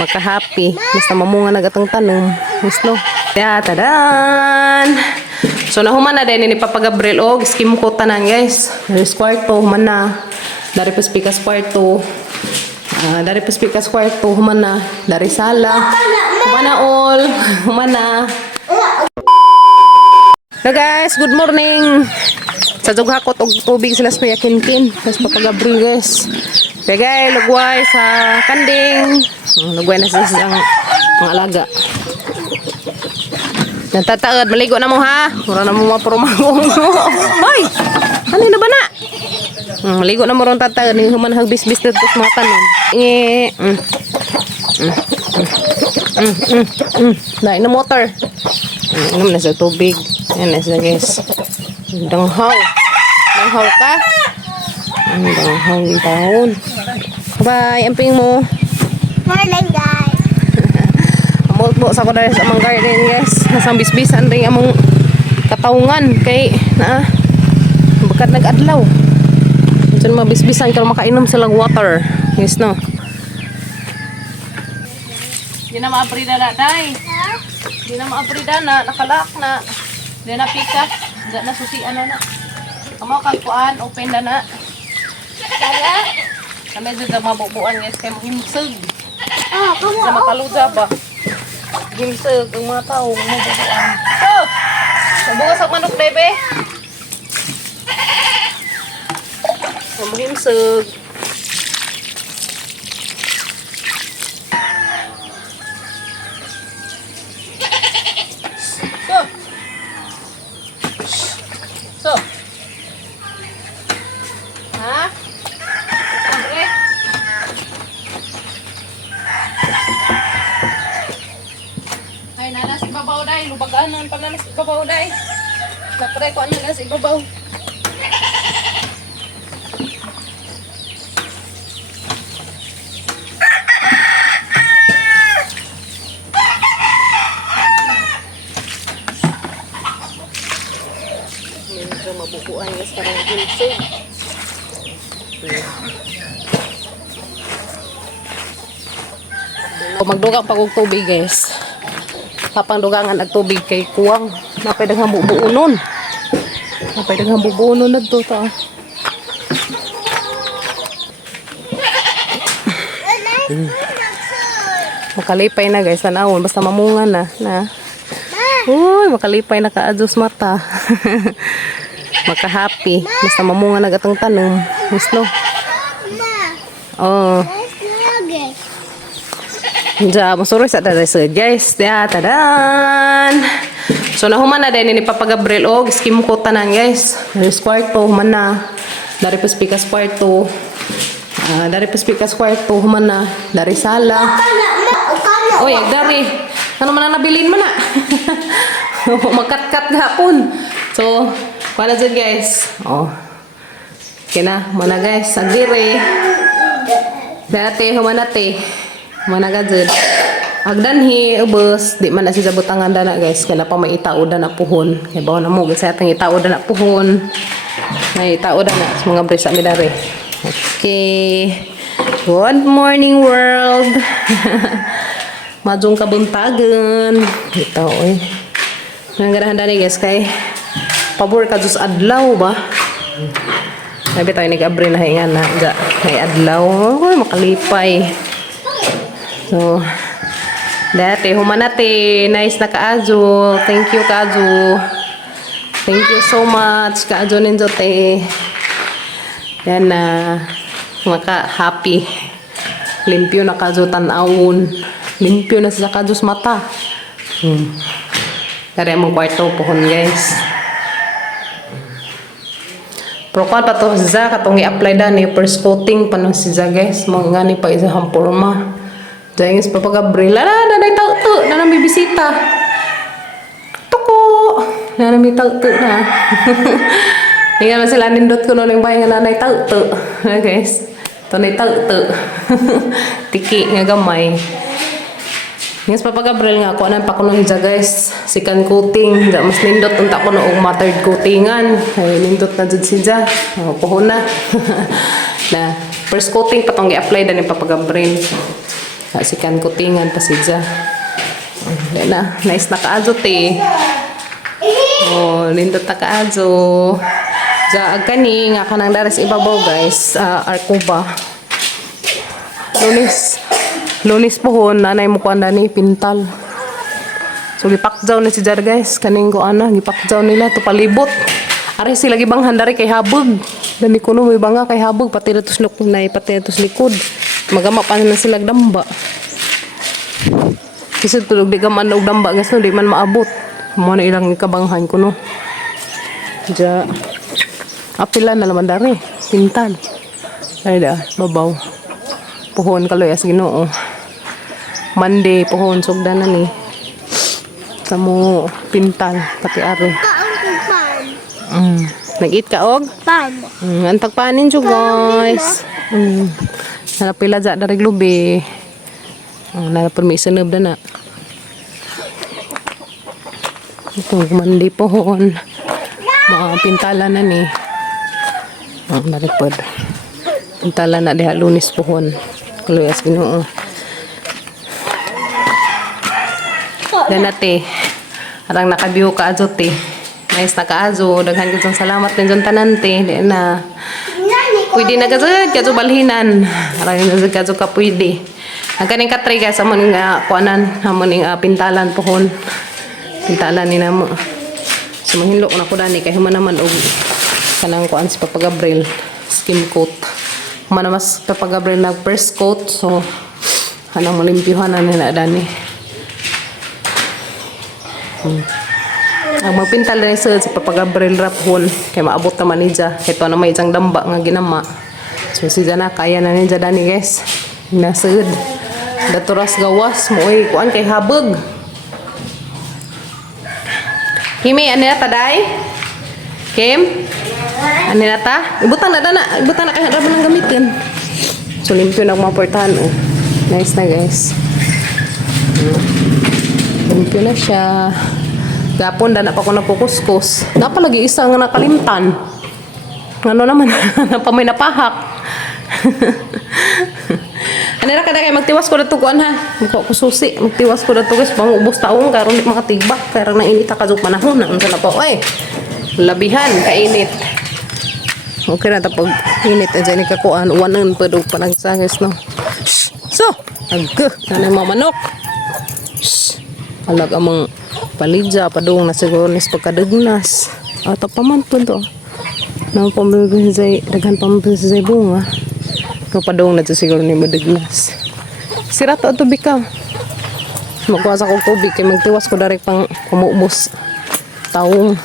maka-happy. Basta mamunga nagatang tanong. Gusto. Ya, tadan! So, nahuman na din ni Papa Gabriel. Oh, skim ko tanan, guys. Dari kwarto, human na. Dari paspikas kwarto. Dari paspikas kwarto, human na. Dari sala. Human na all. Human na. Na guys, good morning. Sa jughakot og tubig sila sa kinkin. Tapos Papa Gabriel, guys. Pagay, lugway sa kanding. Lugway na sila sa mga alaga. Natataad, maligo na mo ha. Mura na mo mapurumangong. Hoy! Ano na ba na? Maligo na mo ron tataad. Human hagbis-bis na ito sa mga kanon. Dahil na motor. Inom na sa tubig. Yan na sila guys. Danghaw. Danghaw ka? Danghaw yung taon. Bye, amping mo. Morning, guys. Amot-mo sa ko dahil sa amang garden, guys. Nasang bisbisan rin among kataungan kay na bakat nag-adlaw. Diyan mabisbisan kaya makainom silang water. Yes, no? Di na maaprida na, day. Di na maaprida na. Nakalak na. Di na pick-up. Di na susian na. Kamo kalpuan, open na na. Kaya, kami dito mabubuan, guys. Kaya himsig. Sa makaluja ba? Himsig ang mga tao. Mabubuan. Oh! Nabugas ang manok, bebe. Himsig. So. Ha? Andre? Ay, nanas ibabaw day. Lubagaan naman pag nanas ibabaw day. Napre ko ano nanas ibabaw. Medyo mabubuan guys karang ginseng. Magdugang pa kong tubig guys. Kapang dugangan ang tubig kay kuwang. Napay daghang bubuunon. Napay daghang bubuunon na to ta. Makalipay na guys, tanawon basta mamunga na. Uy, makalipay na kaadjust mata. Maka-happy. Basta mamunga nagatang tanong. Gusto. Oh. Diyan, masuroy sa taday sa guys. Diyan, tadan! So, nahuman na din ni Papa Gabriel. Oh, skim ko tanan guys. Dari kwarto, human na. Dari paspikas kwarto. Dari paspikas kwarto, human na. Dari sala. Oy, dari. Ano man ang nabilin mo na? Magkat-kat gapon. So, para dyan guys. Oh. Okay na. Mana guys. Agdiri. Dati, humanate. Mana gajud. Agdanhi, ubos. Di man na siya butangan dana guys. Kaya pa may itao na puhon. Kaya bawa na mo. Kasi atang itao na puhon. May itao na sa mga brisa midari. Okay. Good morning world. Majong kabuntagan. Ito, eh. Nangarahan dani guys, kay pabor ka just adlaw ba? Sabi tayo nag-abri na hingan na. Kay adlaw. Oh, makalipay. So, dati, humanate. Nice na kaajo. Thank you, kaajo. Thank you so much, kaajo ninjote. Yan na. Maka-happy. Limpyo na kaajo tanawon. Limpyo na sa kadus mata. Dari mo kwarto pohon guys. Pero kung pa to siya, katong i-apply da ni first coating pa nung siya guys. Mga ni pa isa hampurma. Diyan guys, Papa Gabriel. Nanay tauto. Nanay may bisita. Tuko. Nanay may tauto na. Hindi naman sila nindot ko noon yung bahay nga nanay tauto. Guys. Ito na tauto. Tiki nga gamay. Yes, Papa Gabriel nga ako anong pakunohin siya guys. Second coating. Mas nindot unta ko noong third coatingan. Ay, nindot na dyan siya. Puhon na. Na first coating patong i-apply na ni Papa Gabriel. Sikan kutingan pa si Ja. Na, nice na kaadyo te. Oh, lindot na kaadyo. Ja, agkani nga kanang daras ibabaw guys. Arkuba. Lunis pohon, nanay mo ko ni pintal. So, gipakjaw na si Jar guys. Kaning ko gipakjaw nila. Ito palibot. Aray sila gibang handari kay habog. Dami ko no, may banga kay habog. Pati na tos lukong na, pati na tos likod. Magama pa na sila damba. Kasi tulog di ka man og damba guys no, di man maabot. Mo na ilang kabanghan ko no. Ja. Apila na laman dari. Pintal. Ay da, babaw. Pohon kaloy as Ginoo. Monday pohon sugdan na ni. Samo pintal pati ari. Nag-eat ka og? Pan. Antag panin siya guys. Narapila dyan dari glubi. Narapil na na. Ito, mandi pohon. Mga pintala na ni. Naripod. Pintala na diha lunis pohon. Kaluyas Ginoo. Dan ate. Arang nakabiho ka azo te. Nice na kaazo. Daghan ko salamat din dyan tanante. Di na. Pwede na gazod. Kazo balhinan. Arang na kazo ka pwede. Ang kaning katry guys. Amon nga kuanan. Amon nga pintalan pohon. Pintalan ni namo. So mahinlo ko na ko dani. Kaya naman og kanang kuan si Papa Gabriel. Skim coat. Mana mas Papa Gabriel nag first coat. So kanang malimpyuhan na nila dani. Ang magpintal na sa Papa Gabriel Rapon kay maabot naman niya ito na may isang damba nga ginama so si Jana kaya na niya dani guys nasud daturas gawas mo kuan kay habog Kimi ani na taday Kim ani na ta ibutan na kay rabon ng gamitin so limpyo na mga portahan nice na guys limpyo na siya. Gapon, na pa ko napukuskus. Napalagi isa nga nakalimtan. Ano naman, napamay napahak. Ano na kada kayo, magtiwas ko na tukuan ha. Kususi, magtiwas ko na tukuan. Pangubos taong, karoon di makatibak. Kaya na init ka kazog panahon. Ang sana po, ay. Labihan, kainit. Okay na, tapos init. Diyan ni kakuan, uwanan pa daw panagsagis, no. Shhh! So, agka, ano yung mamanok? Shhh! Alag amang palidya padung na siguro nis pagkadagnas ato paman po to na pambinsay daghan pambinsay bunga no padung na siguro ni madagnas sira to tubig ka magkuha sa kong tubig kay magtiwas ko direct pang kumubos taong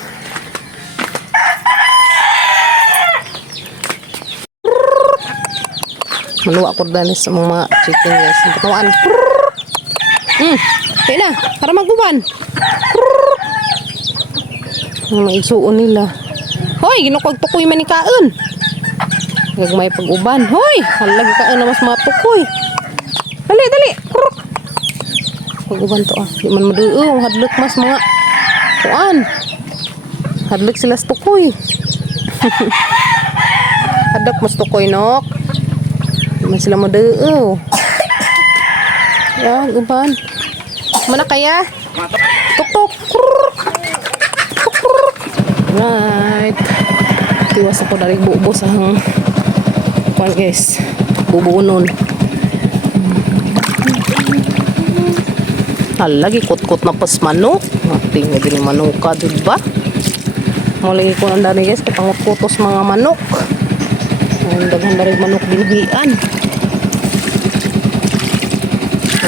maluwa ko dali sa mga chicken guys patawan kaya na, para magbuban. Ang maigsuon nila. Hoy, ginukwag-tukoy manikaon. Gagmay pag-uban. Hoy, halagi ka na mas matukoy. Dali, dali. Pag-uban to Di man maduo. Hadlok mas mga kuan. Hadlok sila sa tukoy. Hadlok mas tukoy, nok. Di man sila maduo. Ya, uban. Mana kaya? Tuk-tuk. Right. Tiwas ako dari bubo sa kuan guys. Bubunon. Lagi kot-kot na pas manok. Nating nga din manok ka, diba? Malagi ko ng dami guys. Kapangot-kutos mga manok. Ang daghan dari manok binhian.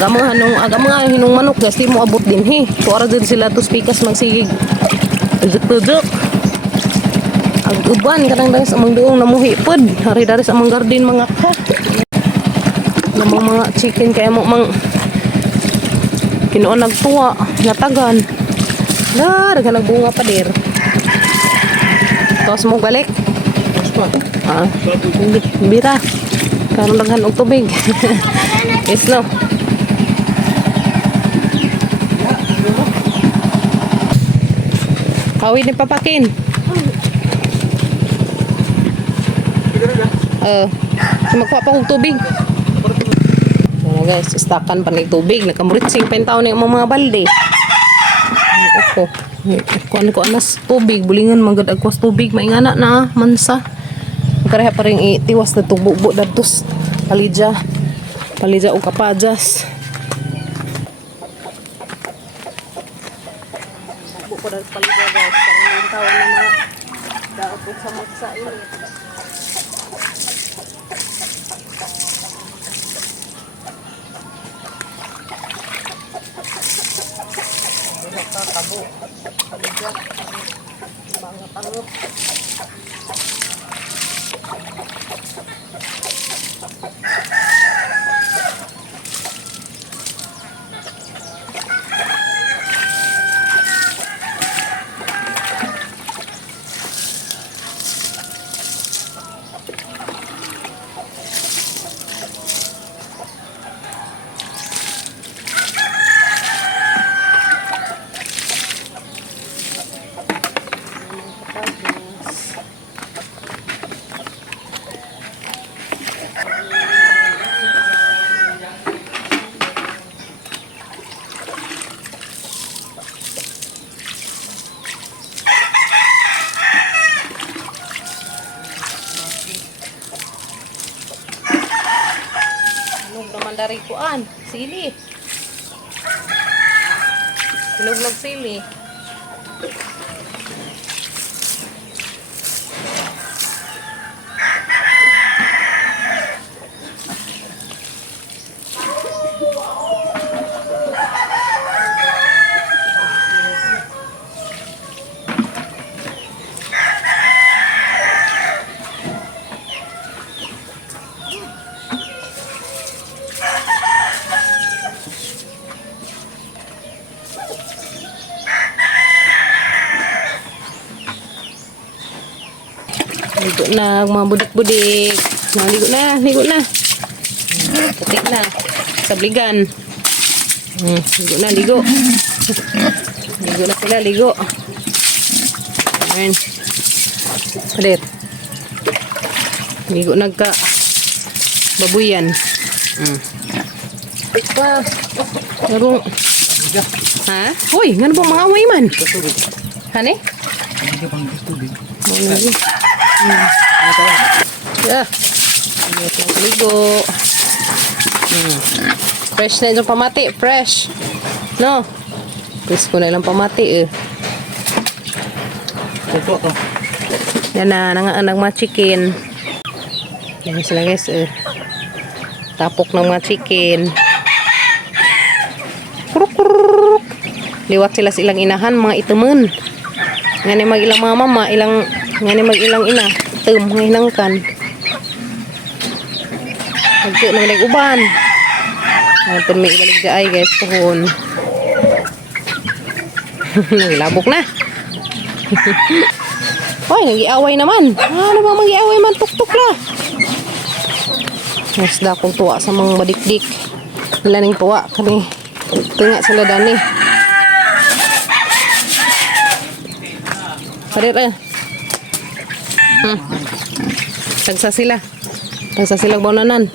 Agamang hinong manok guys, di mo abot din he. So ara din sila to spikas magsigig. Tudok. Ag uban kadang daris amang duong namuhi pod. Hari daris amang garden mga ka. Namang mga chicken kaya mo mang kinuon nagtuwa, natagan. Daghan nagbunga pa der. Tapos mo balik. Bira. Karon daghan og tubig. Yes no. Kawin ni papakin. Magkuha pa kong tubig. guys, istakan pa ni tubig. Nakamuritsing pa yung tao ng mga balde. Ako. Kuan ko anas tubig. Bulingan magad agwas tubig. Maingana na mansa. Kareha pa rin itiwas na tububo datos. Palidya. Palidya o kapajas. Tubo ko datos palidya guys. Parang yung tao na mga daot ko sa magsa ini. Tabo. Palidya. Mga tangot. Naman dari kuan, sili. Hinog ng sili. Ligo na, mga budik-budik. Ligo na, ligo na. Putik na. Sabligan. Ligo na, ligo. Ligo na sila, ligo. Ayan. Palit. Ligo nagka babuyan. Pa. Narong. Ha? Hoy, ngano ba mga away man? Hane? Yeah. Ligo. Fresh na yung pamati. Fresh. No? Fresh ko na ilang pamati Yan na. Nangaan mga chicken. Yan sila guys Tapok ng mga chicken. Kuruk kuruk. Liwat sila silang inahan. Mga itumun. Ngani mag ilang mga mama. Ngani mag ilang ina. Itum. Mga hinangkan. Magkik na malig uban. Ito may ibalik ay guys. Puhon. Nagilabok na. Hoy, nag-iaway naman. Ano ba mag-iaway man? Tuk-tuk na. Nasda kong tuwa sa mga badikdik. Laning tuwa kami. Tunga sila dani. Parit eh. Tagsa sila. Tagsa sila bonanan.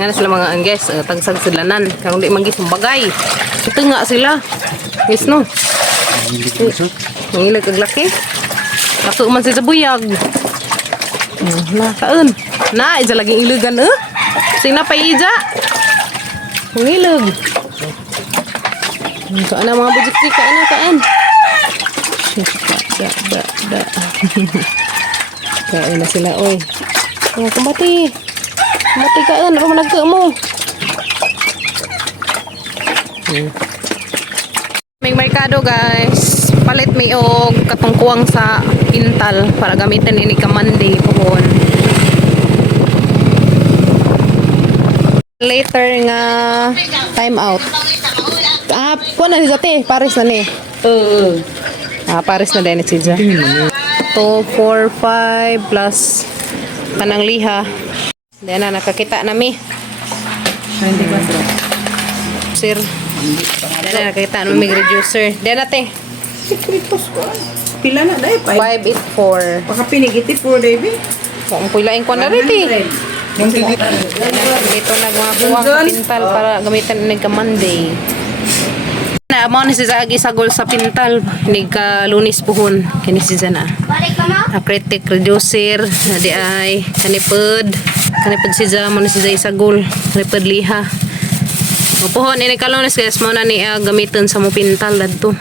Nga sila mga angges. Tagsag sila nan. Kung di manggis bagay. Ito nga sila. Yes no. Mangilag aglaki. Kaso man si sa buyag. Nakaon. Na, isa laging ilugan Sina pa ija. Mangilag. Kaan na mga bujik ni kaan na kaan. Da. Kain na sila oy. Kumbati. Kumbati kaan. Ano managka mo? May merkado guys. Palit may og katungkuwang sa pintal para gamitin ini ka Monday pohon. Later nga time out. Kuha na ni Jate, Paris na ni. Paris na din si Jate. 2, 4, 5 plus kanang liha. Diyan na nakakita nami. Sir. Diyan na nakakita nami reducer. Diyan natin. Sekretos ko. Pila na dahil? 584. Baka pinigiti po, baby. Kung pulaing ko na rin eh. Dito nagmakuha sa pintal para gamitan ni ka Monday. Na mo ni si Zagi sagol sa pintal ni ka Lunis puhon kini si Zana. Akritik reducer na di ay kanipod si Zama mo ni si Zay sagol kanipod liha. Mapuhon ini ka Lunis guys mo na ni gamitan sa mo pintal dadto.